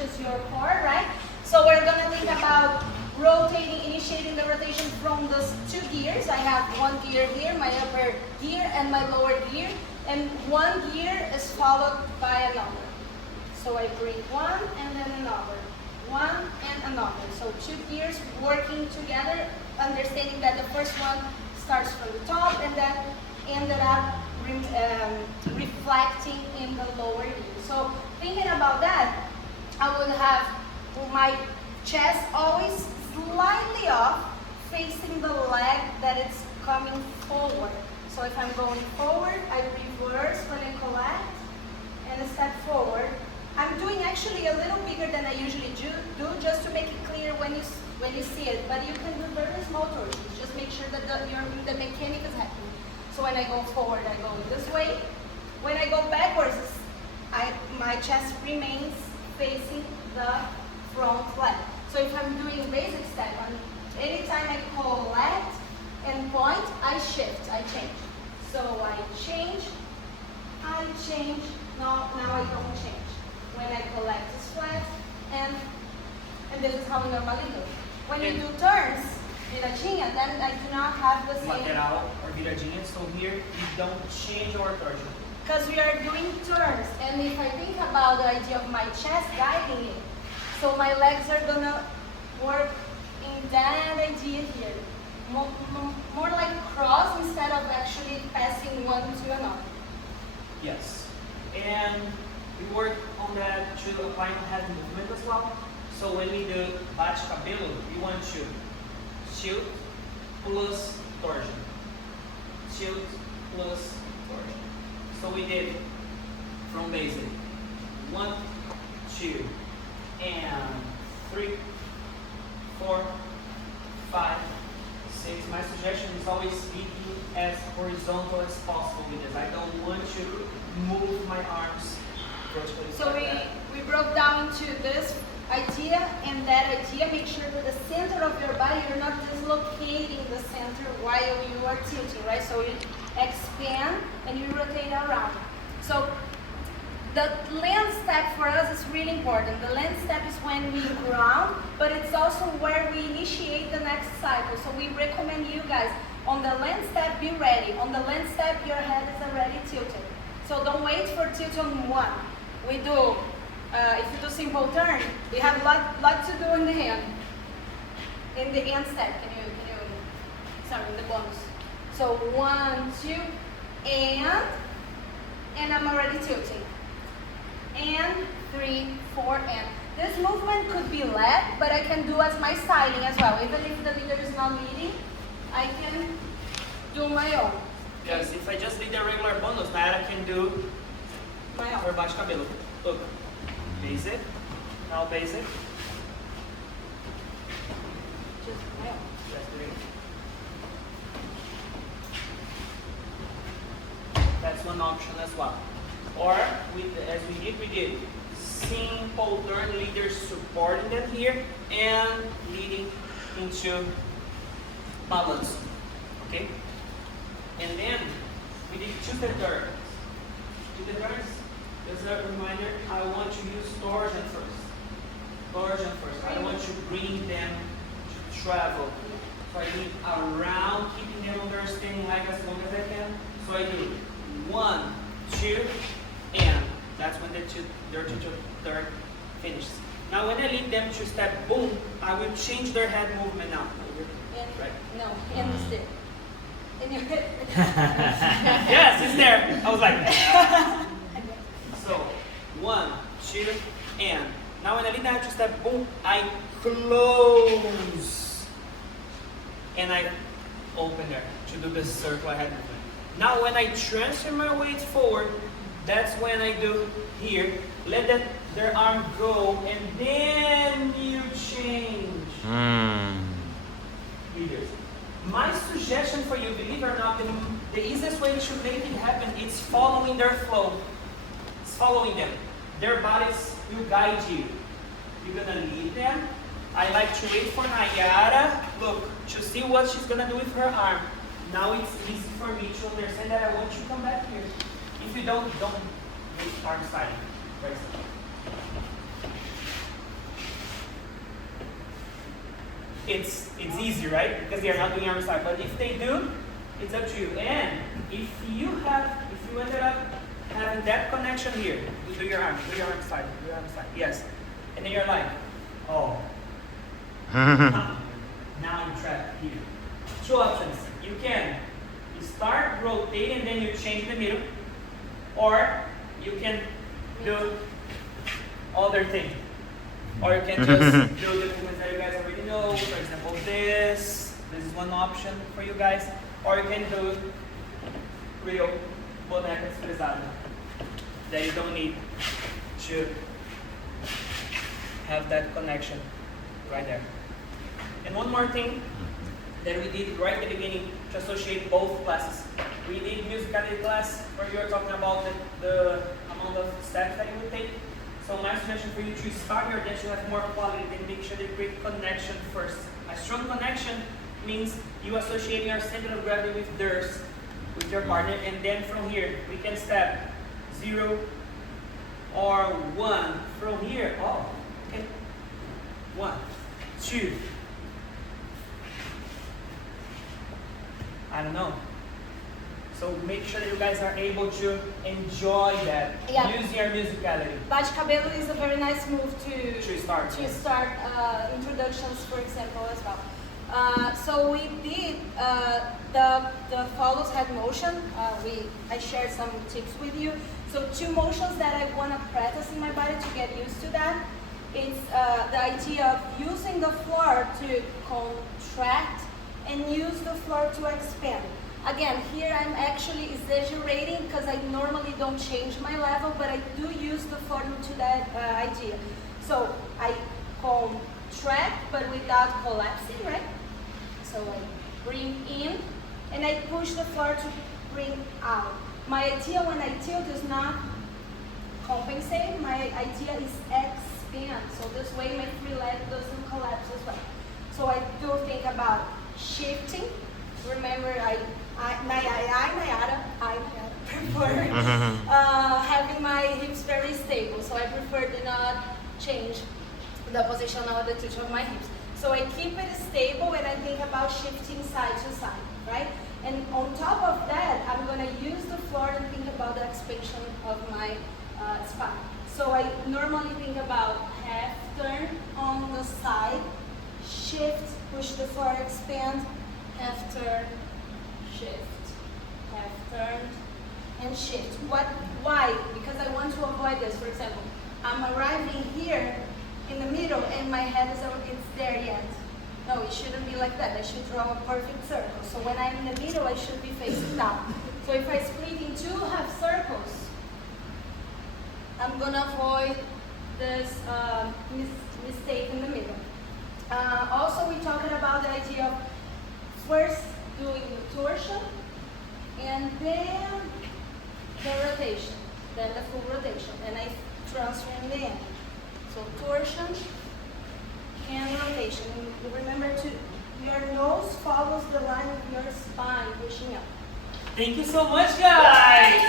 pushes your core, right? So we're gonna think about rotating, initiating the rotation from those two gears. I have one gear here, my upper gear and my lower gear, and one gear is followed by another. So I bring one and then another, one and another. So two gears working together, understanding that the first one starts from the top and then ended up reflecting in the lower gear. So thinking about that, I would have my chest always slightly off, facing the leg that it's coming forward. So if I'm going forward, I reverse when I collect and step forward. I'm doing actually a little bigger than I usually do just to make it clear when you see it. But you can do very small torsions. Just make sure that the mechanic is happening. So when I go forward, I go this way. When I go backwards, my chest remains facing the front leg. So if I'm doing basic step, anytime I collect and point, I shift, I change. So I change, now I don't change. When I collect, it's flat, and this is how we normally do. When you do turns, viradinha, then I do not have the same. Lateral or viradinha, so here we don't change our torsion. Because we are doing turns, and if I think about the idea of my chest guiding it, so my legs are gonna work in that idea here. More like cross instead of actually passing one to another. Yes. And we work on that to apply head movement as well. So when we do bate cabelo, we want to tilt plus torsion. Tilt plus torsion. So we did from basic 1, 2, and 3, 4, 5, 6. My suggestion is always be as horizontal as possible with this. I don't want to move my arms vertically. So we broke down into this idea and that idea. Make sure that the center of your body, you're not dislocating the center while you are tilting, right? So you expand and you rotate around. So the land step for us is really important. The land step is when we ground, but it's also where we initiate the next cycle. So we recommend you guys, on the land step, be ready. On the land step, your head is already tilted. So don't wait for tilt on one. We do, if you do simple turn, we have lot to do in the hand. In the hand step, sorry, in the bonus. So 1, 2, and I'm already tilting. And 3, 4, and. This movement could be led, but I can do as my styling as well. Even if the leader is not leading, I can do my own. Yes, if I just lead the regular bonus, Nayara can do My own. her bate cabelo. Look, basic, now basic. Just my own. That's great. That's one option as well. Or, as we did simple turn, leaders supporting them here and leading into balance. Okay? And then we did two turns. Two turns, just a reminder, I want to use torsion first. Torsion first. I don't want to bring them to travel. So I need around, keeping them on their standing leg as long as I can. So I do 1, 2, and that's when their third finishes. Now when I lead them to step boom, I will change their head movement now. Right. No, hand is there. In your head. Yes, it's there. I was like, so 1, 2, and now when I lead them to step boom, I close and I open there to do the circle head movement. Now when I transfer my weight forward, that's when I do here. Let their arm go, and then you change. Leaders. My suggestion for you, believe it or not, the easiest way to make it happen is following their flow. It's following them. Their bodies will guide you. You're gonna lead them. I like to wait for Nayara, look, to see what she's gonna do with her arm. Now it's easy for me to understand that I want you to come back here. If you don't make arm styling. Right. it's easy, right? Because they are not doing arm side. But if they do, it's up to you. And if you ended up having that connection here, do your arm side, yes. And then you're like, oh, now I'm trapped here. Two options. You can start rotating, then you change the middle, or you can do other thing. Or you can just do the movements that you guys already know. For example, this is one option for you guys. Or you can do real boneca pesada. That you don't need to have that connection right there. And one more thing that we did right at the beginning to associate both classes. We did musicality class where you are talking about the amount of steps that you would take. So my suggestion for you to start your dance to have more quality, then make sure they create connection first. A strong connection means you associating your center of gravity with theirs, with your partner, and then from here we can step 0 or 1. From here, oh, okay. 1, 2. I don't know. So make sure that you guys are able to enjoy that. Yeah. Use your musicality. Bate-cabelo is a very nice move to start. Introductions, for example, as well. So we did the follows head motion. I shared some tips with you. So 2 motions that I want to practice in my body to get used to that. It's the idea of using the floor to contract and use the floor to expand. Again, here I'm actually exaggerating because I normally don't change my level, but I do use the floor to that idea. So I contract, but without collapsing, right? So I bring in, and I push the floor to bring out. My idea when I tilt is not compensate, my idea is expand. So this way my free leg doesn't collapse as well. So I do think about shifting. Remember, I prefer having my hips very stable. So I prefer to not change the position or the touch of my hips. So I keep it stable and I think about shifting side to side, right? And on top of that, I'm going to use the floor and think about the expansion of my spine. So I normally think about half turn on the side, shift, push the floor, expand, half turn, shift, half turn, and shift. Why? Because I want to avoid this. For example, I'm arriving here in the middle and my head is there yet. No, it shouldn't be like that. I should draw a perfect circle. So when I'm in the middle, I should be facing down. So if I split in 2 half circles, I'm gonna avoid this mistake in the middle. Also, we're talking about the idea of first doing the torsion and then the rotation, then the full rotation, and I transfer in the end. So torsion and rotation. And remember your nose follows the line of your spine, pushing up. Thank you so much, guys.